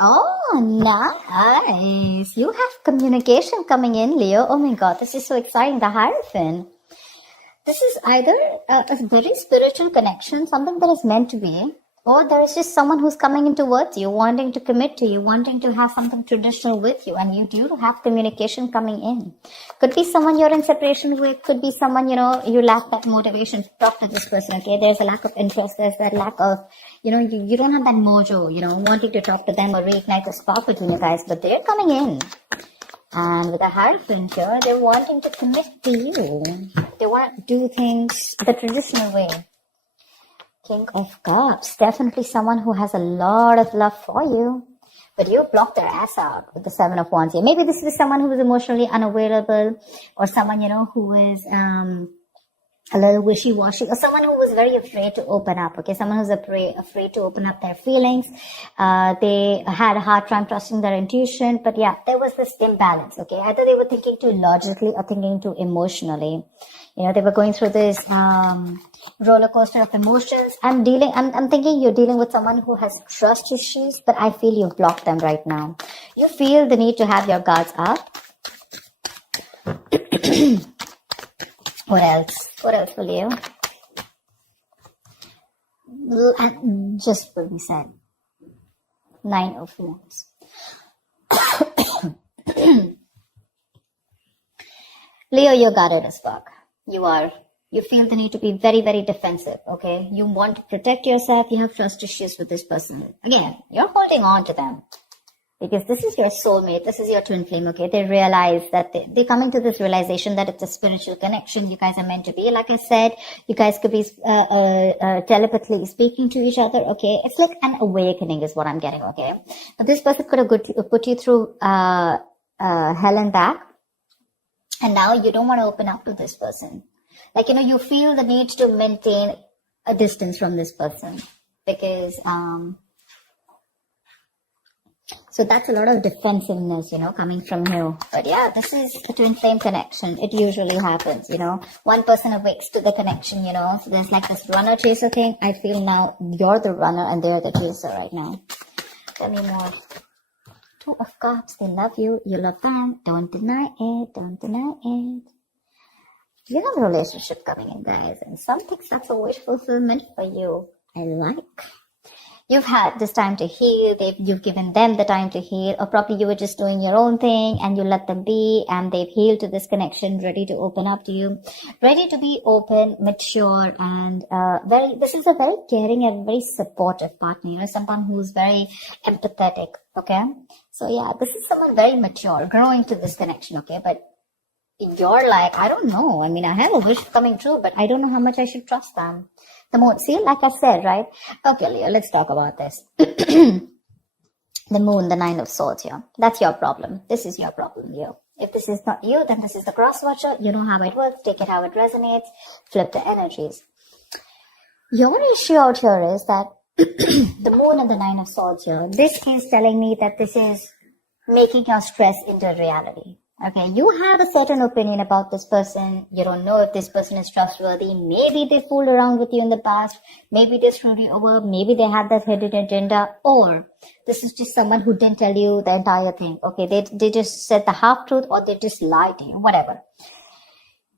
Oh, nice. You have communication coming in, Leo. Oh my God, this is so exciting. The Hierophant. This is either a very spiritual connection, something that is meant to be, or there is just someone who's coming in towards you, wanting to commit to you, wanting to have something traditional with you, and you do have communication coming in. Could be someone you're in separation with, could be someone, you lack that motivation to talk to this person, okay? There's a lack of interest, there's that lack of, you don't have that mojo, wanting to talk to them or reignite the spark between you guys, but they're coming in. And with a Hierophant here, they're wanting to commit to you. They want to do things the traditional way. King of Cups. Definitely someone who has a lot of love for you. But you blocked their ass out with the Seven of Wands here. Maybe this is someone who is emotionally unavailable, or someone, who is a little wishy-washy, or someone who was very afraid to open up, okay? Someone who's afraid to open up their feelings. They had a hard time trusting their intuition, but yeah, there was this imbalance, okay? Either they were thinking too logically or thinking too emotionally. They were going through this roller coaster of emotions. I'm thinking you're dealing with someone who has trust issues, but I feel you've blocked them right now. You feel the need to have your guards up. What else? What else will you? And just what we said. 9 of Wands. Leo, you're guarded as fuck. You feel the need to be very, very defensive, okay? You want to protect yourself. You have trust issues with this person. Again, you're holding on to them. Because this is your soulmate, this is your twin flame, okay? They realize that they're coming to this realization that it's a spiritual connection. You guys are meant to be. Like I said, you guys could be telepathically speaking to each other, okay? It's like an awakening is what I'm getting, okay? But this person could have put you through hell and back. And now you don't want to open up to this person. Like, you feel the need to maintain a distance from this person. Because, so that's a lot of defensiveness, coming from you. But yeah, this is a twin flame connection. It usually happens, One person awakes to the connection, So there's like this runner chaser thing. I feel now you're the runner and they're the chaser right now. Tell me more. 2 of Cups. They love you. You love them. Don't deny it. Don't deny it. You have a relationship coming in, guys. And some things that's a wish fulfillment for you. I like. You've had this time to heal, you've given them the time to heal, or probably you were just doing your own thing and you let them be, and they've healed to this connection, ready to open up to you, ready to be open, mature, and this is a very caring and very supportive partner, someone who's very empathetic, okay? So yeah, this is someone very mature, growing to this connection, okay? But you're like, I don't know. I mean, I have a wish coming true, but I don't know how much I should trust them. The moon, see, like I said, right? Okay, Leo, let's talk about this. The moon, the 9 of Swords here. That's your problem. This is your problem, Leo. If this is not you, then this is the cross watcher. You know how it works. Take it how it resonates. Flip the energies. Your issue out here is that the moon and the 9 of Swords here, this is telling me that this is making your stress into reality. Okay, you have a certain opinion about this person. You don't know if this person is trustworthy. Maybe they fooled around with you in the past. Maybe they screwed you over. Maybe they had that hidden agenda. Or this is just someone who didn't tell you the entire thing. Okay, they just said the half truth, or they just lied to you, whatever.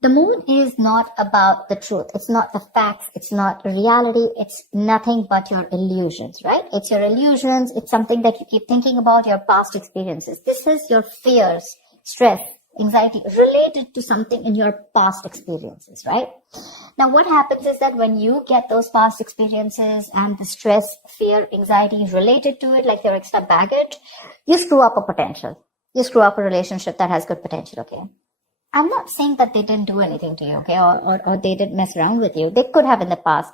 The moon is not about the truth. It's not the facts. It's not reality. It's nothing but your illusions, right? It's your illusions. It's something that you keep thinking about, your past experiences. This is your fears, stress, anxiety related to something in your past experiences, right? Now, what happens is that when you get those past experiences and the stress, fear, anxiety related to it, like your extra baggage, you screw up a potential. You screw up a relationship that has good potential, okay? I'm not saying that they didn't do anything to you, okay? Or they didn't mess around with you. They could have in the past.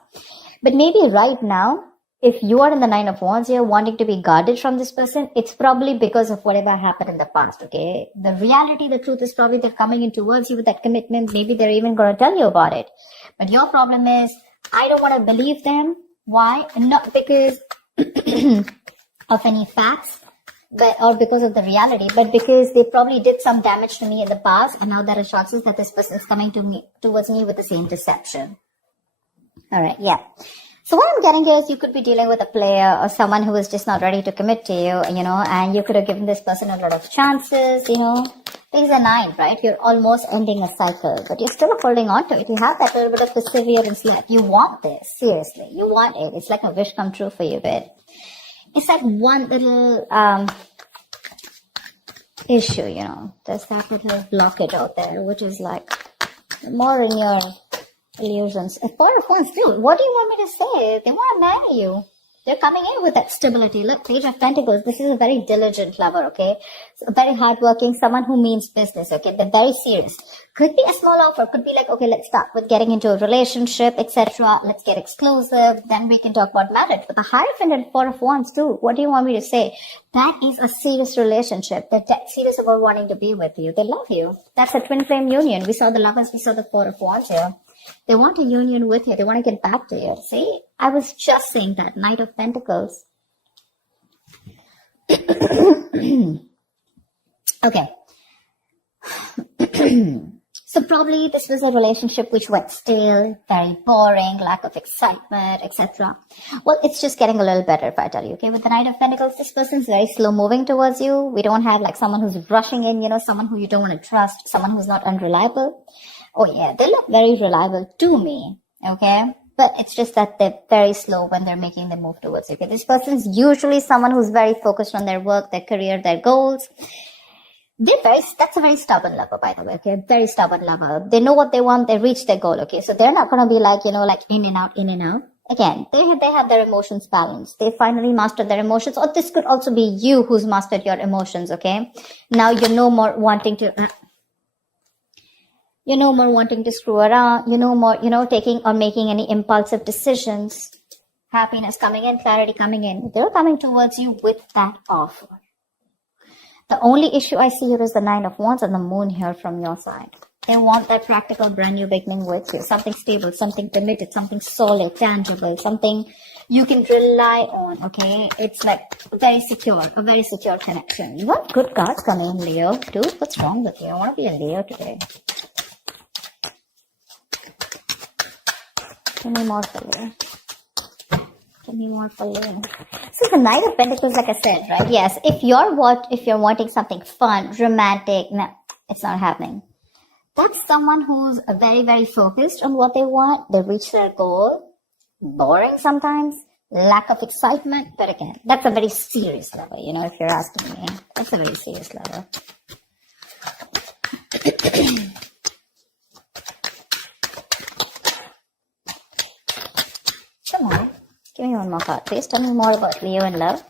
But maybe right now, if you are in the 9 of Wands here wanting to be guarded from this person, it's probably because of whatever happened in the past, okay? The reality, the truth is probably they're coming in towards you with that commitment. Maybe they're even going to tell you about it. But your problem is, I don't want to believe them. Why? Not because of any facts, or because of the reality, but because they probably did some damage to me in the past, and now there are chances that this person is coming towards me with the same deception. All right, yeah. So what I'm getting here is you could be dealing with a player or someone who is just not ready to commit to you, and you could have given this person a lot of chances, Things are 9, right? You're almost ending a cycle, but you're still holding on to it. You have that little bit of perseverance left. You want this, seriously. You want it. It's like a wish come true for you, but it's like one little issue, There's that little blockage out there, which is like more in your illusions. A Four of Wands too. What do you want me to say? They want to marry you. They're coming in with that stability. Look, Page of Pentacles. This is a very diligent lover, okay? So very hardworking, someone who means business, okay? They're very serious. Could be a small offer. Could be like, okay, let's start with getting into a relationship, etc. Let's get exclusive. Then we can talk about marriage. But the Hierophant and Four of Wands too. What do you want me to say? That is a serious relationship. They're serious about wanting to be with you. They love you. That's a twin flame union. We saw the Lovers. We saw the Four of Wands here. They want a union with you. They want to get back to you. See? I was just saying that. Knight of Pentacles. Okay. So probably this was a relationship which went stale, very boring, lack of excitement, etc. Well, it's just getting a little better if I tell you, okay? With the Knight of Pentacles, this person's very slow moving towards you. We don't have like someone who's rushing in, someone who you don't want to trust, someone who's not unreliable. Oh yeah, they look very reliable to me, okay? But it's just that they're very slow when they're making the move towards you, okay? This person's usually someone who's very focused on their work, their career, their goals. That's a very stubborn lover, by the way, okay? Very stubborn lover. They know what they want, they reach their goal, okay? So they're not going to be like, like in and out, in and out. Again, they have their emotions balanced. They finally mastered their emotions. Or this could also be you who's mastered your emotions, okay? Now you're no more wanting to... You're no more wanting to screw around. You're no more, taking or making any impulsive decisions. Happiness coming in, clarity coming in. They're coming towards you with that offer. The only issue I see here is the Nine of Wands and the Moon here from your side. They want that practical brand new beginning with you. Something stable, something committed, something solid, tangible, something you can rely on, okay? It's like a very secure connection. You want good cards coming in, Leo. Dude, what's wrong with you? I want to be a Leo today. Give me more for Leo. Give me more for Leo. So the Knight of Pentacles, like I said, right? Yes, if you're wanting something fun, romantic, no, it's not happening. That's someone who's very, very focused on what they want. They reach their goal. Boring sometimes. Lack of excitement. But again, that's a very serious lover, if you're asking me. That's a very serious lover. Come on. Give me one more card, please. Tell me more about Leo and love.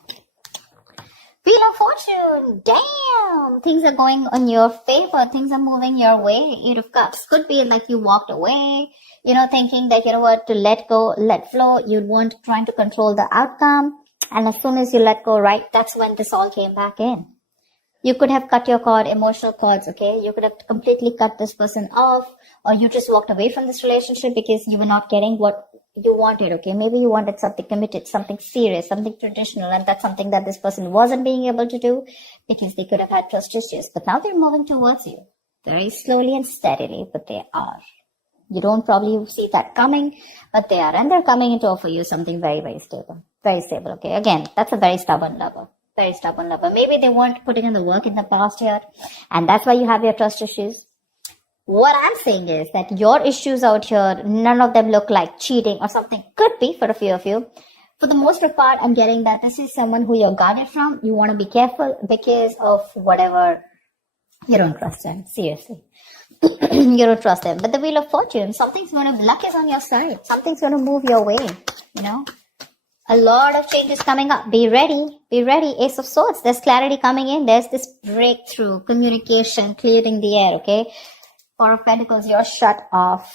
Wheel of Fortune. Damn. Things are going on your favor. Things are moving your way. 8 of Cups. Could be like you walked away, thinking that, to let go, let flow. You'd want trying to control the outcome. And as soon as you let go, right, that's when this all came back in. You could have cut your cord, emotional cords, okay? You could have completely cut this person off, or you just walked away from this relationship because you were not getting what you wanted, okay? Maybe you wanted something committed, something serious, something traditional, and that's something that this person wasn't being able to do because they could have had trust issues. But now they're moving towards you very slowly and steadily, but they are. You don't probably see that coming, but they are, and they're coming in to offer you something very, very stable. Very stable, okay? Again, that's a very stubborn lover. Very stubborn lover. Maybe they weren't putting in the work in the past year, and that's why you have your trust issues. What I'm saying is that your issues out here, none of them look like cheating or something. Could be for a few of you. For the most part, I'm getting that this is someone who you're guarded from. You want to be careful because of whatever. You don't trust them. Seriously. You don't trust them. But the Wheel of Fortune, luck is on your side. Something's going to move your way, A lot of changes coming up. Be ready. Be ready. Ace of Swords. There's clarity coming in. There's this breakthrough, communication, clearing the air, okay? Four of Pentacles, you're shut off.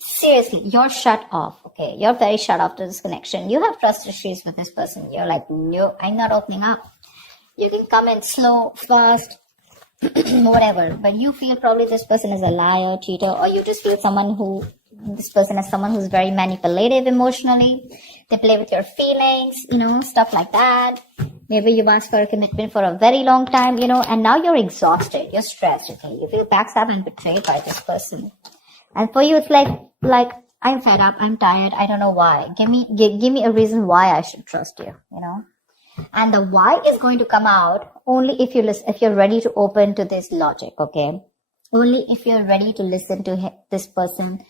Seriously, you're shut off, okay? You're very shut off to this connection. You have trust issues with this person. You're like, no, I'm not opening up. You can come in slow, fast, whatever. But you feel probably this person is a liar, cheater, or you just feel this person is someone who's very manipulative emotionally. They play with your feelings, stuff like that. Maybe you've asked for a commitment for a very long time, and now you're exhausted. You're stressed, okay? You feel backstabbed and betrayed by this person. And for you, it's like I'm fed up. I'm tired. I don't know why. Give me a reason why I should trust you, you know. And the why is going to come out only if you listen, if you're ready to open to this logic, okay? Only if you're ready to listen to this person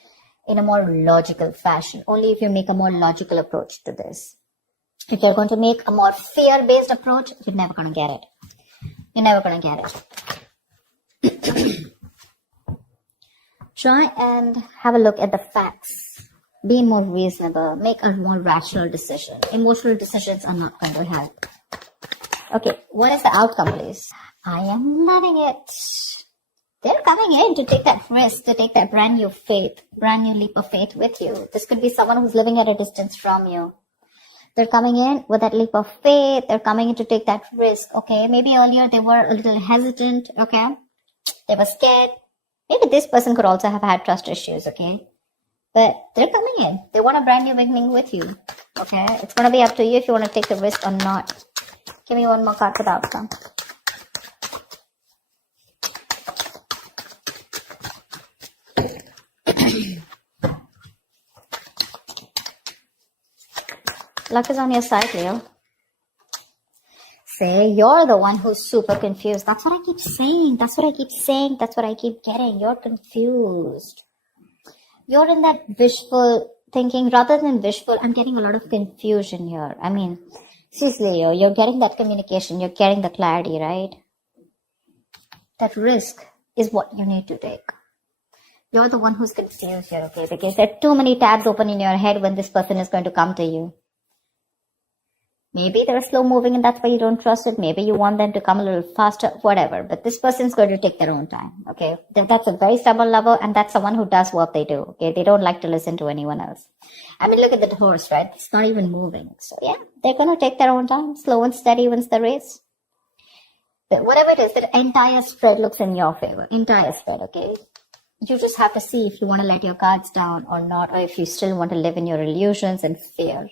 in a more logical fashion. Only if you make a more logical approach to this. If you're going to make a more fear-based approach, you're never going to get it. You're never going to get it. Try and have a look at the facts. Be more reasonable. Make a more rational decision. Emotional decisions are not going to help. Okay, what is the outcome, please? I am loving it. They're coming in to take that risk, to take that brand new leap of faith with you. This could be someone who's living at a distance from you. They're coming in with that leap of faith. They're coming in to take that risk, okay? Maybe earlier they were a little hesitant, okay? They were scared. Maybe this person could also have had trust issues, okay? But they're coming in. They want a brand new beginning with you, okay? It's going to be up to you if you want to take the risk or not. Give me one more card for the outcome. Luck is on your side, Leo. Say you're the one who's super confused. That's what I keep saying. That's what I keep saying. That's what I keep getting. You're confused. You're in that wishful thinking rather than wishful. I'm getting a lot of confusion here. I mean, seriously, Leo, you're getting that communication. You're getting the clarity, right? That risk is what you need to take. You're the one who's confused here, okay? Because there are too many tabs open in your head when this person is going to come to you. Maybe they're slow moving and that's why you don't trust it. Maybe you want them to come a little faster, whatever. But this person's going to take their own time, okay? That's a very stubborn lover and that's someone who does what they do, okay? They don't like to listen to anyone else. I mean, look at the horse, right? It's not even moving. So yeah, they're going to take their own time. Slow and steady wins the race. But whatever it is, the entire spread looks in your favor. Entire spread, okay? You just have to see if you want to let your cards down or not, or if you still want to live in your illusions and fear.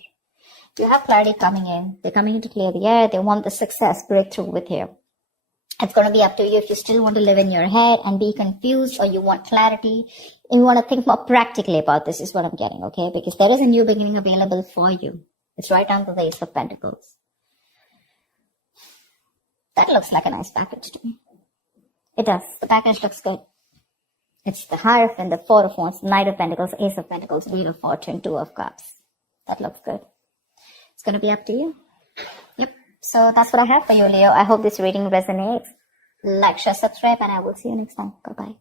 You have clarity coming in. They're coming in to clear the air. They want the success breakthrough with you. It's going to be up to you if you still want to live in your head and be confused, or you want clarity and you want to think more practically about this is what I'm getting, okay? Because there is a new beginning available for you. It's right under the Ace of Pentacles. That looks like a nice package to me. It does. The package looks good. It's the Hierophant, the Four of Wands, Knight of Pentacles, Ace of Pentacles, Wheel of Fortune, Two of Cups. That looks good. It's going to be up to you. Yep. So that's what I have for you, Leo. I hope this reading resonates. Like, share, subscribe, and I will see you next time. Bye-bye.